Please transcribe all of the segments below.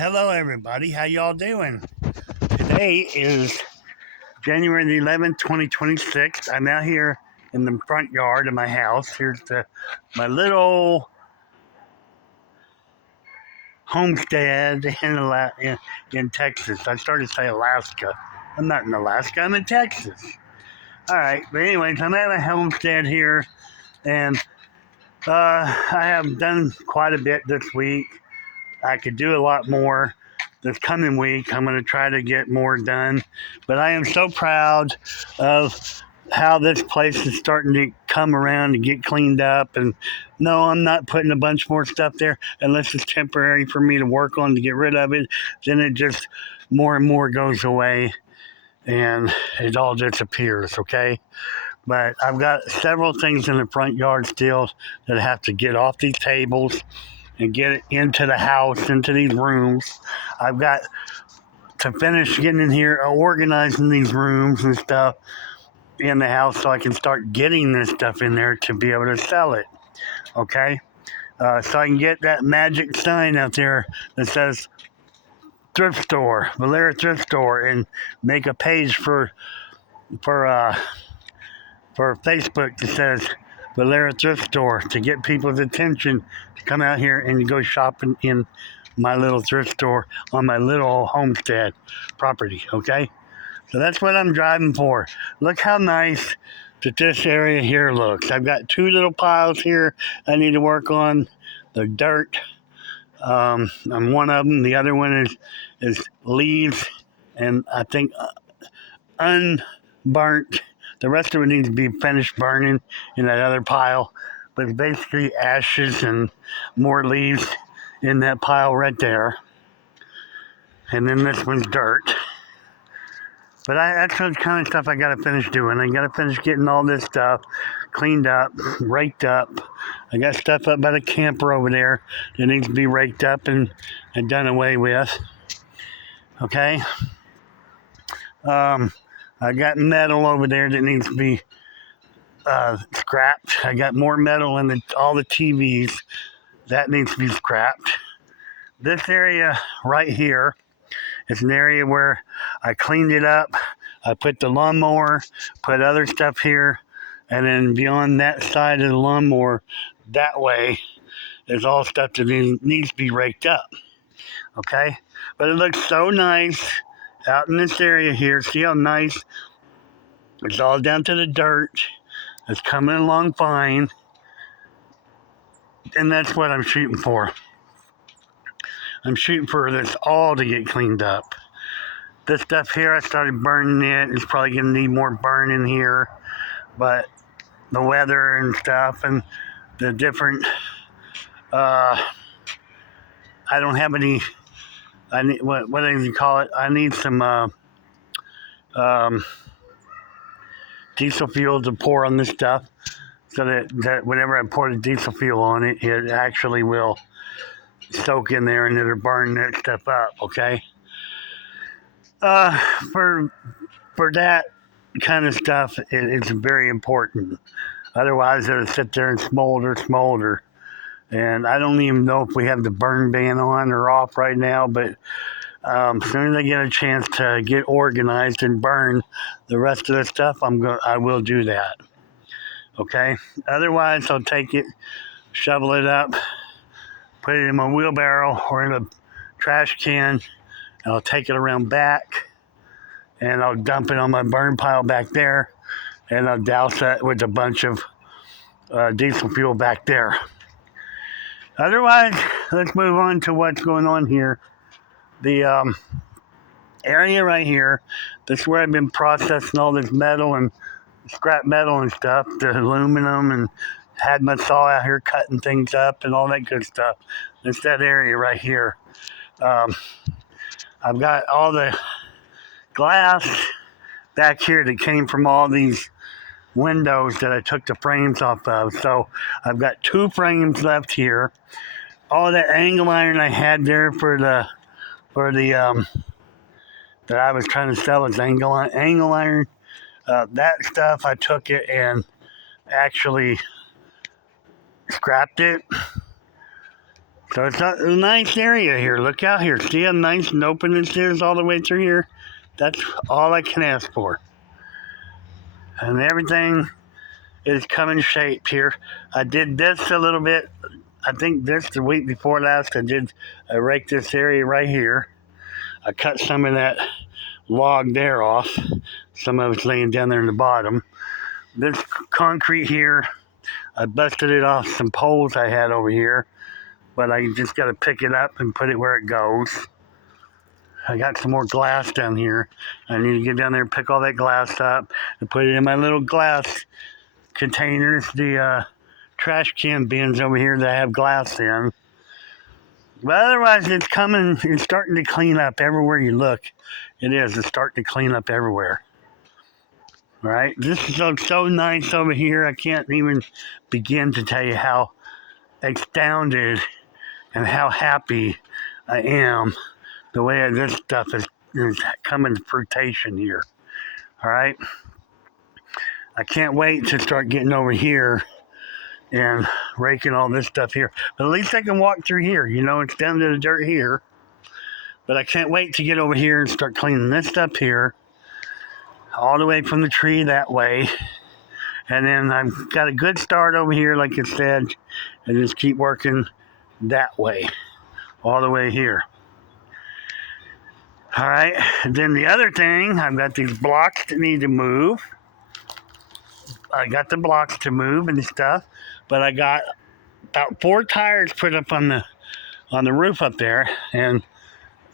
Hello everybody. How y'all doing? Today is January the 11th, 2026. I'm out here in the front yard of my house. Here's my little homestead in Texas. I started to say Alaska. I'm not in Alaska. I'm in Texas. All right. But anyways, I'm at my homestead here, and I have done quite a bit this week. I could do a lot more this coming week. I'm going to try to get more done. But I am so proud of how this place is starting to come around and get cleaned up. And no, I'm not putting a bunch more stuff there unless it's temporary for me to work on to get rid of it. Then it just more and more goes away and it all disappears, okay? But I've got several things in the front yard still that I have to get off these tables and get it into the house, into these rooms. I've got to finish getting in here, organizing these rooms and stuff in the house so I can start getting this stuff in there to be able to sell it, okay? So I can get that magic sign out there that says thrift store, Valera thrift store, and make a page for Facebook that says Valera thrift store to get people's attention to come out here and go shopping in my little thrift store on my little homestead property, okay? So that's what I'm driving for. Look how nice that this area here looks. I've got two little piles here I need to work on. The dirt on one of them. The other one is leaves and I think unburnt. The rest of it needs to be finished burning in that other pile. But it's basically ashes and more leaves in that pile right there. And then this one's dirt. But that's the kind of stuff I got to finish doing. I got to finish getting all this stuff cleaned up, raked up. I got stuff up by the camper over there that needs to be raked up and done away with. Okay? I got metal over there that needs to be scrapped. I got more metal in all the TVs. That needs to be scrapped. This area right here is an area where I cleaned it up. I put the lawnmower, put other stuff here, and then beyond that side of the lawnmower, that way, is all stuff that needs to be raked up. Okay? But it looks so nice out in this area here. See how nice? It's all down to the dirt. It's coming along fine. And that's what I'm shooting for. I'm shooting for this all to get cleaned up. This stuff here, I started burning it. It's probably going to need more burning here. But the weather and stuff and the different... I don't have any... I need, what do you call it? I need some diesel fuel to pour on this stuff so that whenever I pour the diesel fuel on it, it actually will soak in there and it'll burn that stuff up, okay? For that kind of stuff, it's very important. Otherwise, it'll sit there and smolder. And I don't even know if we have the burn ban on or off right now, but as soon as I get a chance to get organized and burn the rest of the stuff, I will do that. Okay? Otherwise, I'll take it, shovel it up, put it in my wheelbarrow or in a trash can, and I'll take it around back, and I'll dump it on my burn pile back there, and I'll douse that with a bunch of diesel fuel back there. Otherwise, let's move on to what's going on here. The area right here, this is where I've been processing all this metal and scrap metal and stuff, the aluminum, and had my saw out here cutting things up and all that good stuff. It's that area right here. I've got all the glass back here that came from all these windows that I took the frames off of. So I've got two frames left here. All that angle iron I had there for the that I was trying to sell as angle iron. That stuff I took it and actually scrapped it. So it's a nice area here. Look out here. See how nice and open this is all the way through here? That's all I can ask for. And everything is coming shape here. I did this a little bit. I think this the week before last. I raked this area right here. I cut some of that log there off. Some of it's laying down there in the bottom. This concrete here, I busted it off some poles I had over here, but I just got to pick it up and put it where it goes. I got some more glass down here. I need to get down there and pick all that glass up and put it in my little glass containers, the trash can bins over here that I have glass in. But otherwise, it's starting to clean up everywhere you look. It's starting to clean up everywhere. All right, this is so nice over here. I can't even begin to tell you how astounded and how happy I am the way this stuff is coming to fruition here. All right, I can't wait to start getting over here and raking all this stuff here. But at least I can walk through here. It's down to the dirt here. But I can't wait to get over here and start cleaning this up here, all the way from the tree that way. And then I've got a good start over here, like I said, and just keep working that way, all the way here. All right, and then the other thing, I've got these blocks that need to move. I got the blocks to move and stuff, but I got about 4 tires put up on the roof up there, and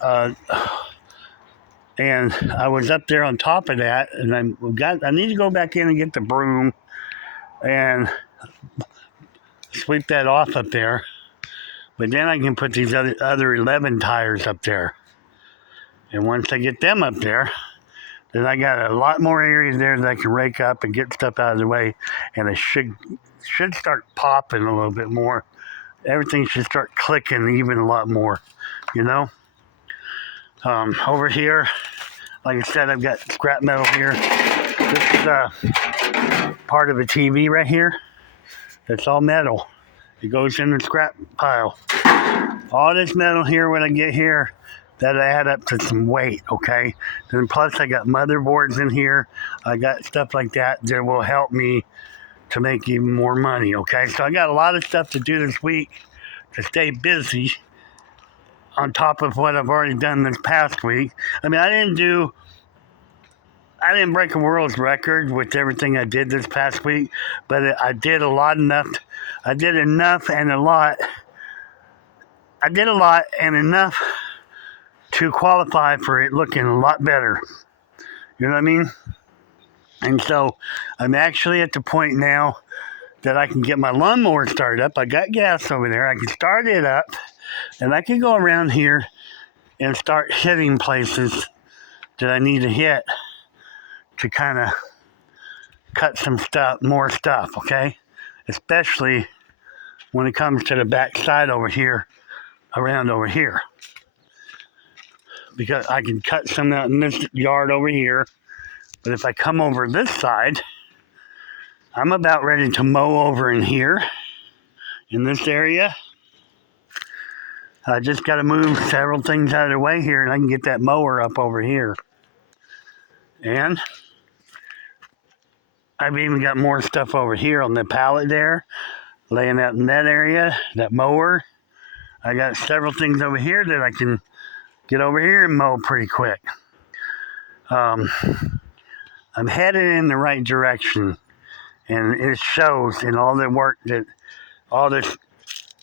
I was up there on top of that, and I need to go back in and get the broom and sweep that off up there. But then I can put these other 11 tires up there. And once I get them up there, then I got a lot more areas there that I can rake up and get stuff out of the way. And it should start popping a little bit more. Everything should start clicking even a lot more, Over here, like I said, I've got scrap metal here. This is part of a TV right here. It's all metal. It goes in the scrap pile. All this metal here, when I get here, that add up to some weight, okay? And plus I got motherboards in here. I got stuff like that will help me to make even more money, okay? So I got a lot of stuff to do this week to stay busy on top of what I've already done this past week. I mean, I didn't break a world's record with everything I did this past week, but I did enough and a lot. I did a lot and enough to qualify for it looking a lot better. You know what I mean? And so I'm actually at the point now that I can get my lawnmower started up. I got gas over there. I can start it up, and I can go around here and start hitting places that I need to hit to kind of cut more stuff, okay? Especially when it comes to the back side over here, around over here. Because I can cut some out in this yard over here. But if I come over this side, I'm about ready to mow over in here, in this area. I just got to move several things out of the way here, and I can get that mower up over here. And I've even got more stuff over here on the pallet there, laying out in that area, that mower. I got several things over here that I can get over here and mow pretty quick. I'm headed in the right direction, and it shows in all the work all this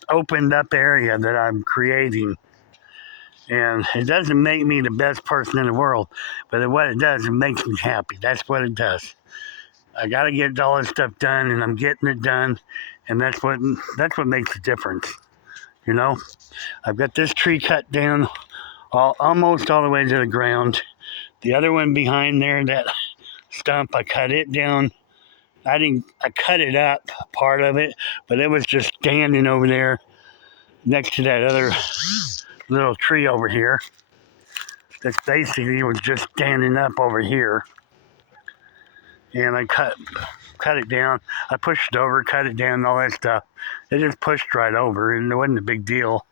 opened up area that I'm creating. And it doesn't make me the best person in the world, but what it does, it makes me happy. That's what it does. I got to get all this stuff done, and I'm getting it done, and that's what makes the difference. I've got this tree cut down almost all the way to the ground. The other one behind there, that stump, I cut it down. I cut it up, part of it, but it was just standing over there next to that other little tree over here. That's basically was just standing up over here. And I cut it down. I pushed it over, cut it down, and all that stuff. It just pushed right over, and it wasn't a big deal.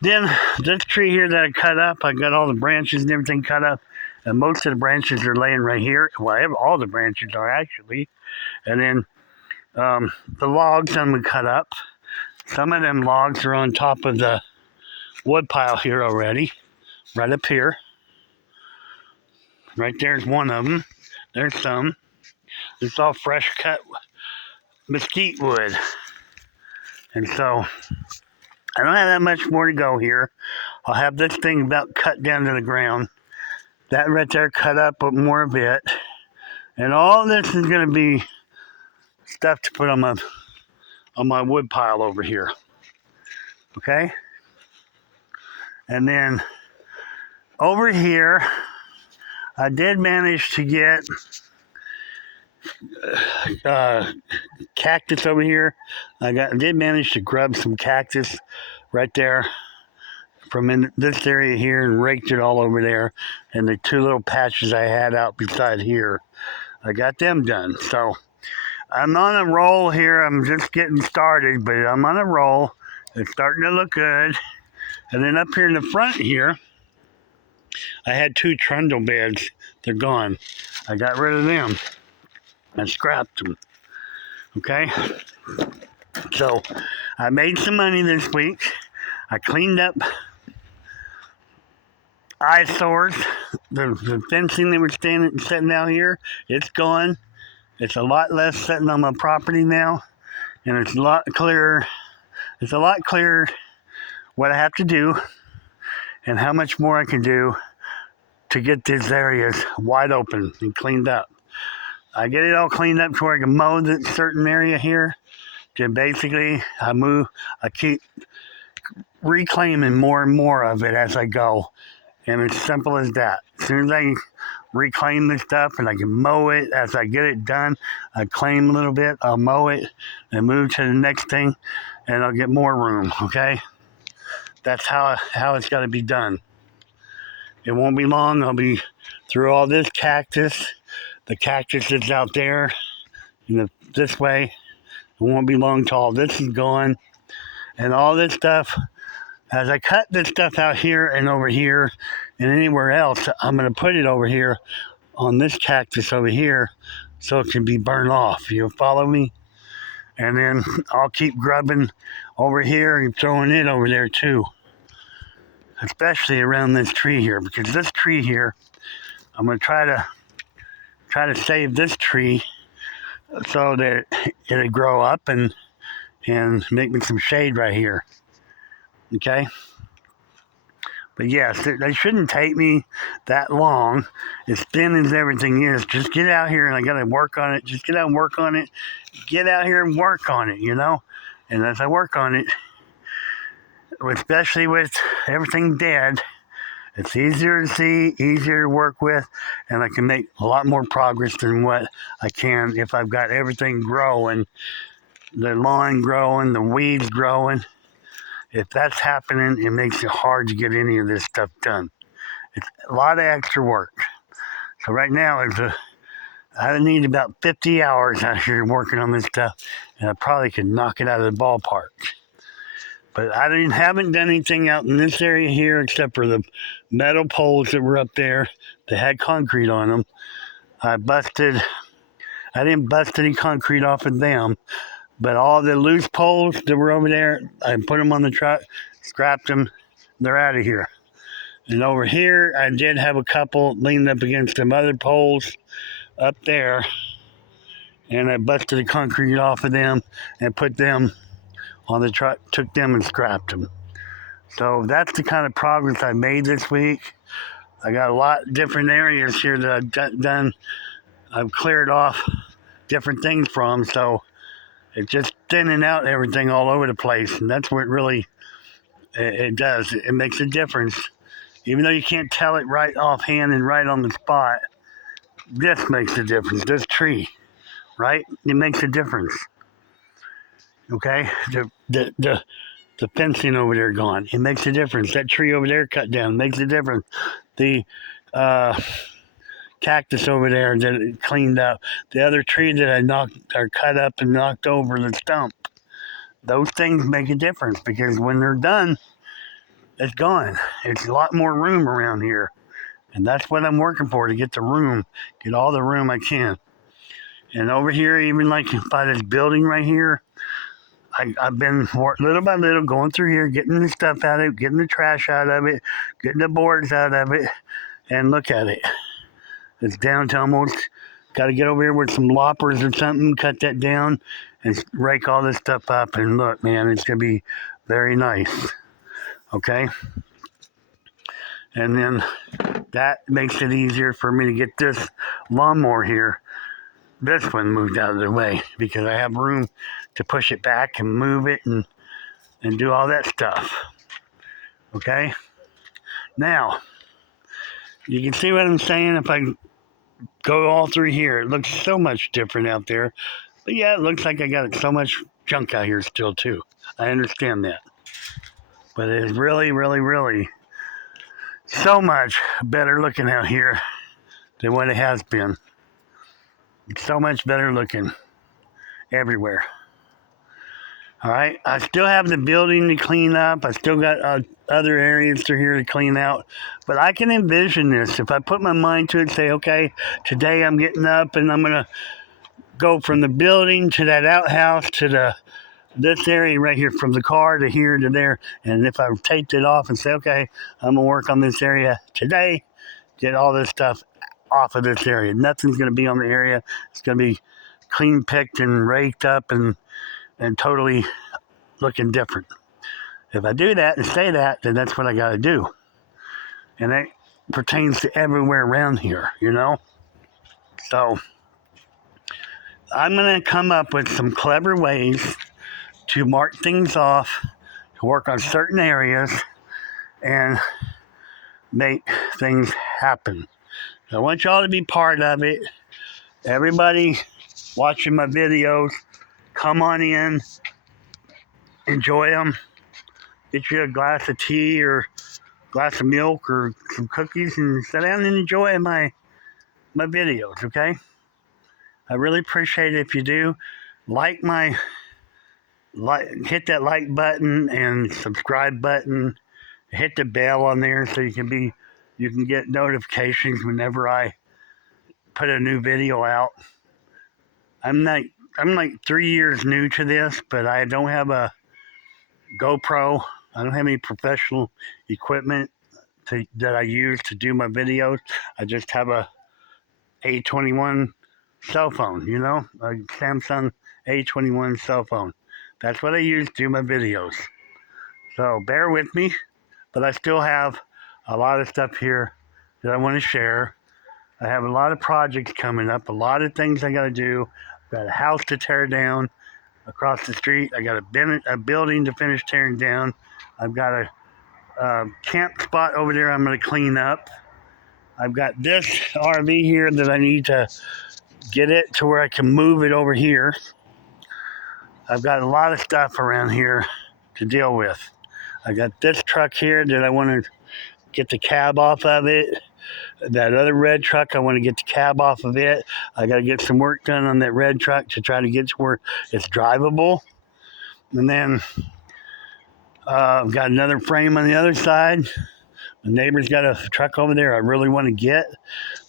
Then this tree here that I cut up, I got all the branches and everything cut up. And most of the branches are laying right here. Well, all the branches are actually. And then the logs I'm going to cut up. Some of them logs are on top of the wood pile here already. Right up here. Right there's one of them. There's some. It's all fresh cut mesquite wood. And so I don't have that much more to go here. I'll have this thing about cut down to the ground. That right there cut up more a bit. And all this is going to be stuff to put on my wood pile over here. Okay? And then over here, I did manage to get cactus over here. I did manage to grub some cactus right there from in this area here and raked it all over there. And the two little patches I had out beside here, I got them done. So I'm on a roll here. I'm just getting started, but I'm on a roll. It's starting to look good. And then up here in the front here, I had 2 trundle beds. They're gone. I got rid of them. I scrapped them. Okay? So I made some money this week. I cleaned up eyesores. The fencing that was sitting out here, it's gone. It's a lot less sitting on my property now. And it's a lot clearer. It's a lot clearer what I have to do and how much more I can do to get these areas wide open and cleaned up. I get it all cleaned up to where I can mow this certain area here. Then basically, I keep reclaiming more and more of it as I go. And it's simple as that. As soon as I reclaim this stuff and I can mow it as I get it done, I claim a little bit, I'll mow it and move to the next thing, and I'll get more room, okay? That's how it's got to be done. It won't be long. I'll be through all this cactus. The cactus is out there, this way. It won't be long till all this is gone. And all this stuff, as I cut this stuff out here and over here and anywhere else, I'm going to put it over here on this cactus over here so it can be burned off. You follow me? And then I'll keep grubbing over here and throwing it over there too. Especially around this tree here, because this tree here, I'm going to try to save this tree so that it'll grow up and make me some shade right here. Okay? But yes, they shouldn't take me that long. As thin as everything is, just get out here and I got to work on it. Just get out and work on it. Get out here and work on it, you know? And as I work on it, especially with everything dead, it's easier to see, easier to work with, and I can make a lot more progress than what I can if I've got everything growing, the lawn growing, the weeds growing. If that's happening, it makes it hard to get any of this stuff done. It's a lot of extra work. So right now, I need about 50 hours out here working on this stuff, and I probably could knock it out of the ballpark. But I haven't done anything out in this area here except for the metal poles that were up there that had concrete on them. I didn't bust any concrete off of them, but all the loose poles that were over there, I put them on the truck, scrapped them, they're out of here. And over here, I did have a couple leaned up against some other poles up there, and I busted the concrete off of them and put them on the truck, took them and scrapped them. So that's the kind of progress I made this week. I got a lot of different areas here that I've done. I've cleared off different things from, so it's just thinning out everything all over the place, and that's what really it does. It makes a difference. Even though you can't tell it right offhand and right on the spot, this makes a difference. This tree, right? It makes a difference. Okay? The fencing over there gone. It makes a difference. That tree over there cut down makes a difference. The cactus over there that it cleaned up. The other tree that I cut up and knocked over the stump. Those things make a difference because when they're done, it's gone. It's a lot more room around here. And that's what I'm working for, to get the room, get all the room I can. And over here, even like by this building right here, I've been little by little going through here, getting the stuff out of it, getting the trash out of it, getting the boards out of it, and look at it. It's down to almost, got to get over here with some loppers or something, cut that down, and rake all this stuff up. And look, man, it's going to be very nice. Okay? And then that makes it easier for me to get this lawnmower here, this one, moved out of the way, because I have room to push it back and move it and do all that stuff. Okay? Now, you can see what I'm saying. If I go all through here, it looks so much different out there. But yeah, it looks like I got so much junk out here still too. I understand that. But it is really, really, really so much better looking out here than what it has been. It's so much better looking everywhere. All right, I still have the building to clean up. I still got other areas through here to clean out. But I can envision this. If I put my mind to it, say, okay, today I'm getting up and I'm going to go from the building to that outhouse to this area right here, from the car to here to there. And if I taped it off and say, okay, I'm going to work on this area today, get all this stuff off of this area. Nothing's going to be on the area. It's going to be clean picked and raked up and totally looking different. If I do that and say that, then that's what I got to do. And that pertains to everywhere around here, you know? So I'm going to come up with some clever ways to mark things off, to work on certain areas, and make things happen. So I want y'all to be part of it. Everybody watching my videos, come on in, enjoy them. Get you a glass of tea or a glass of milk or some cookies and sit down and enjoy my videos, okay? I really appreciate it if you do. Hit that like button and subscribe button. Hit the bell on there so you can get notifications whenever I put a new video out. I'm like 3 years new to this, but I don't have a GoPro. I don't have any professional equipment that I use to do my videos. I just have a A21 cell phone, you know, a Samsung A21 cell phone. That's what I use to do my videos. So bear with me, but I still have a lot of stuff here that I want to share. I have a lot of projects coming up, a lot of things I got to do. I've got a house to tear down across the street. I got a building to finish tearing down. I've got a camp spot over there I'm going to clean up. I've got this RV here that I need to get it to where I can move it over here. I've got a lot of stuff around here to deal with. I got this truck here that I want to get the cab off of it. That other red truck, I want to get the cab off of it. I got to get some work done on that red truck to try to get to where it's drivable. And then I've got another frame on the other side. The neighbor's got a truck over there I really want to get.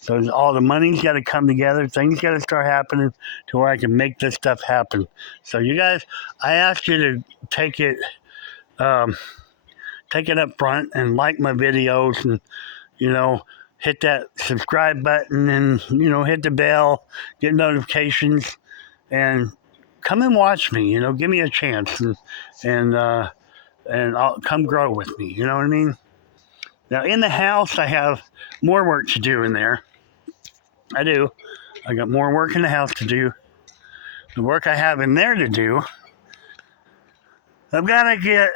So all the money's got to come together. Things got to start happening to where I can make this stuff happen. So you guys, I ask you to take it up front and like my videos and, you know, hit that subscribe button and, you know, hit the bell, get notifications, and come and watch me, you know, give me a chance and I'll come grow with me, you know what I mean? Now in the house, I have more work to do in there. I do. I got more work in the house to do. The work I have in there to do, I've got to get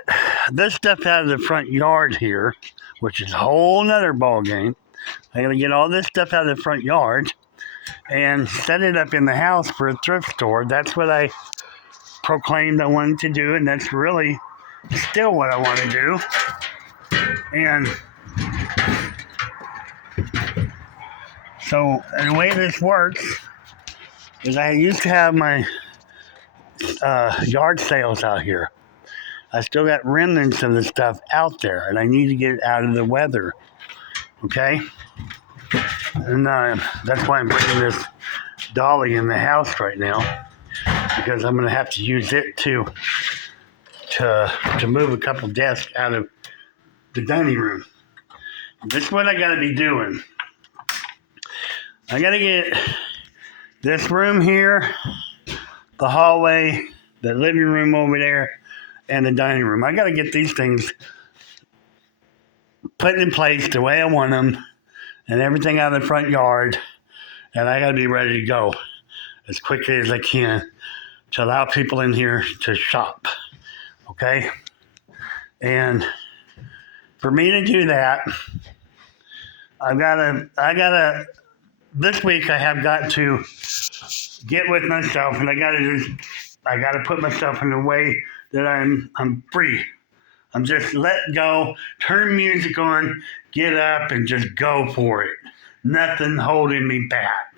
this stuff out of the front yard here, which is a whole nother ball game. I got to get all this stuff out of the front yard and set it up in the house for a thrift store. That's what I proclaimed I wanted to do, and that's really still what I want to do. And so the way this works is I used to have my yard sales out here. I still got remnants of the stuff out there, and I need to get it out of the weather. Okay? And that's why I'm bringing this dolly in the house right now, because I'm going to have to use it to move a couple desks out of the dining room. This is what I got to be doing. I got to get this room here, the hallway, the living room over there, and the dining room. I got to get these things put in place the way I want them, and everything out of the front yard, and I got to be ready to go as quickly as I can to allow people in here to shop. Okay? And for me to do that, this week I have got to get with myself, and I got to put myself in a way that I'm free. I'm just let go, turn music on, get up, and just go for it. Nothing holding me back.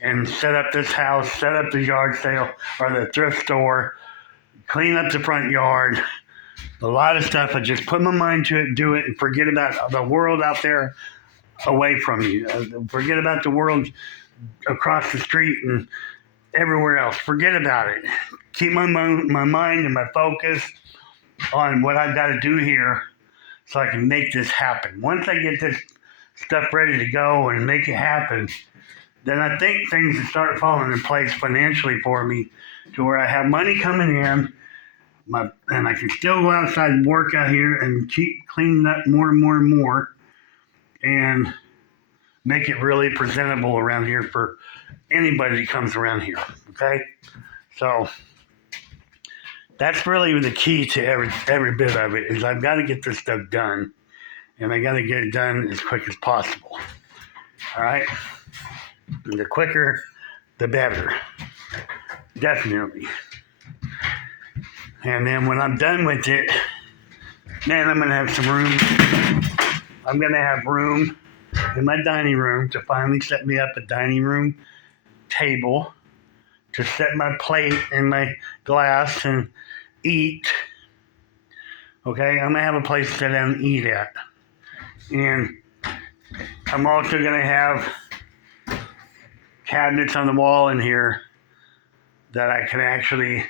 And set up this house, set up the yard sale or the thrift store, clean up the front yard. A lot of stuff. I just put my mind to it, do it, and forget about the world out there away from you. Forget about the world across the street and everywhere else. Forget about it. Keep my mind and my focus on what I've got to do here so I can make this happen. Once I get this stuff ready to go and make it happen, then I think things will start falling in place financially for me to where I have money coming in, and I can still go outside and work out here and keep cleaning up more and more and more and make it really presentable around here for anybody that comes around here, okay? So that's really the key to every bit of it is I've got to get this stuff done, and I got to get it done as quick as possible, all right? And the quicker, the better, definitely. And then when I'm done with it, then I'm going to have some room. I'm going to have room in my dining room to finally set me up a dining room table to set my plate and my glass and eat. Okay, I'm going to have a place to sit down and eat at. And I'm also going to have cabinets on the wall in here that I can actually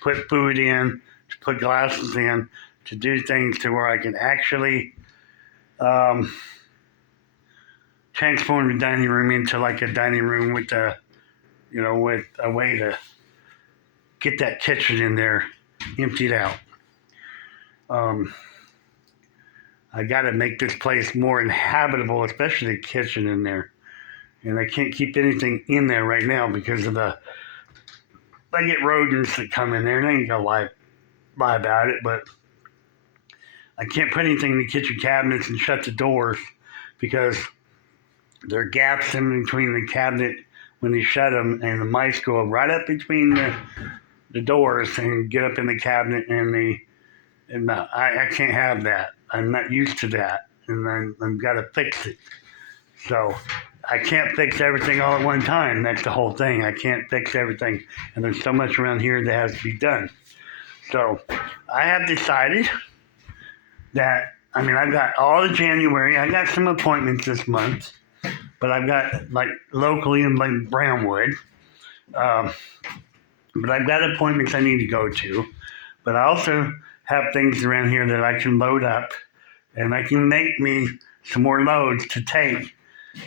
put food in, to put glasses in, to do things to where I can actually transform the dining room into like a dining room with with a way to get that kitchen in there emptied out. I got to make this place more inhabitable, especially the kitchen in there. And I can't keep anything in there right now because of I get rodents that come in there, and I ain't gonna lie about it, but I can't put anything in the kitchen cabinets and shut the doors because there are gaps in between the cabinet when you shut them, and the mice go right up between the doors and get up in the cabinet, and I can't have that. I'm not used to that, and I've got to fix it. So I can't fix everything all at one time. That's the whole thing. I can't fix everything. And there's so much around here that has to be done. So I have decided that, I've got all of January. I got some appointments this month, but I've got like locally in like Brownwood. But I've got appointments I need to go to. But I also have things around here that I can load up, and I can make me some more loads to take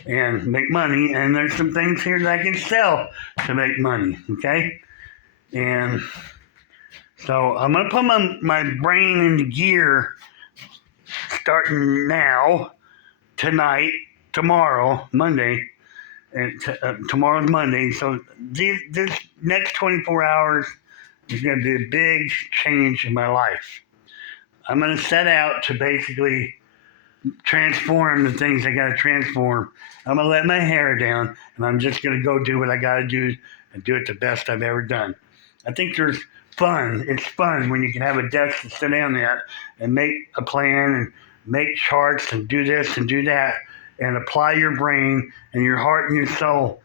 and make money. And there's some things here that I can sell to make money, okay? And so I'm going to put my brain into gear starting now, tonight, tomorrow, Monday. And tomorrow's Monday. So this next 24 hours is going to be a big change in my life. I'm going to set out to basically transform the things I got to transform. I'm going to let my hair down, and I'm just going to go do what I got to do and do it the best I've ever done. I think there's fun. It's fun when you can have a desk to sit down at and make a plan and make charts and do this and do that and apply your brain and your heart and your soul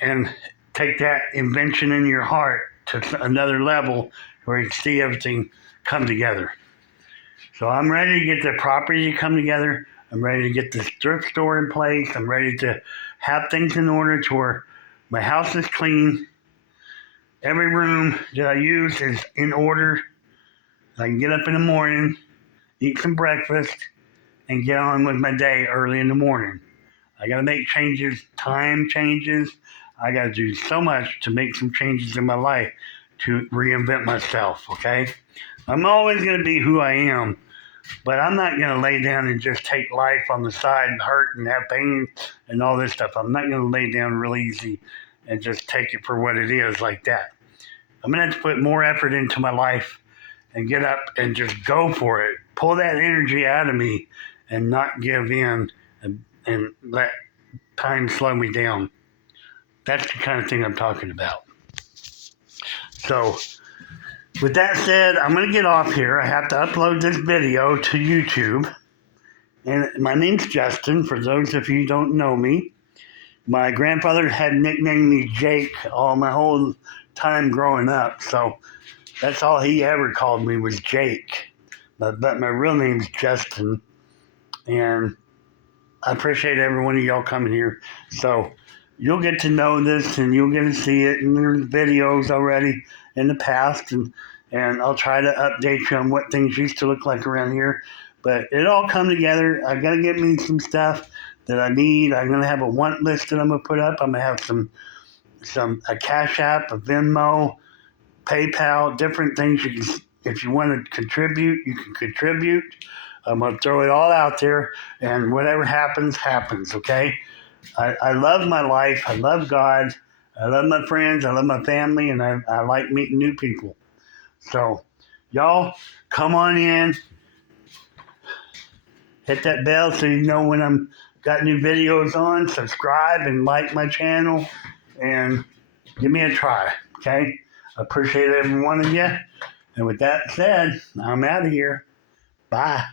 and take that invention in your heart to another level where you see everything come together. So I'm ready to get the property to come together. I'm ready to get this thrift store in place. I'm ready to have things in order to where my house is clean. Every room that I use is in order. I can get up in the morning, eat some breakfast, and get on with my day early in the morning. I got to make changes, time changes. I got to do so much to make some changes in my life to reinvent myself, okay? I'm always going to be who I am, but I'm not going to lay down and just take life on the side and hurt and have pain and all this stuff. I'm not going to lay down real easy and just take it for what it is like that. I'm going to have to put more effort into my life and get up and just go for it. Pull that energy out of me and not give in and let time slow me down. That's the kind of thing I'm talking about. So, with that said, I'm going to get off here. I have to upload this video to YouTube. And my name's Justin, for those of you who don't know me. My grandfather had nicknamed me Jake all my whole time growing up. So, that's all he ever called me was Jake. But my real name's Justin. And I appreciate every one of y'all coming here. So you'll get to know this and you'll get to see it. And there's videos already in the past. And I'll try to update you on what things used to look like around here. But it all come together. I got to get me some stuff that I need. I'm going to have a want list that I'm going to put up. I'm going to have a Cash App, a Venmo, PayPal, different things. If you want to contribute, you can contribute. I'm going to throw it all out there, and whatever happens, happens, okay? I love my life. I love God. I love my friends. I love my family, and I like meeting new people. So, y'all, come on in. Hit that bell so you know when I'm got new videos on. Subscribe and like my channel, and give me a try, okay? I appreciate every one of you. And with that said, I'm out of here. Bye.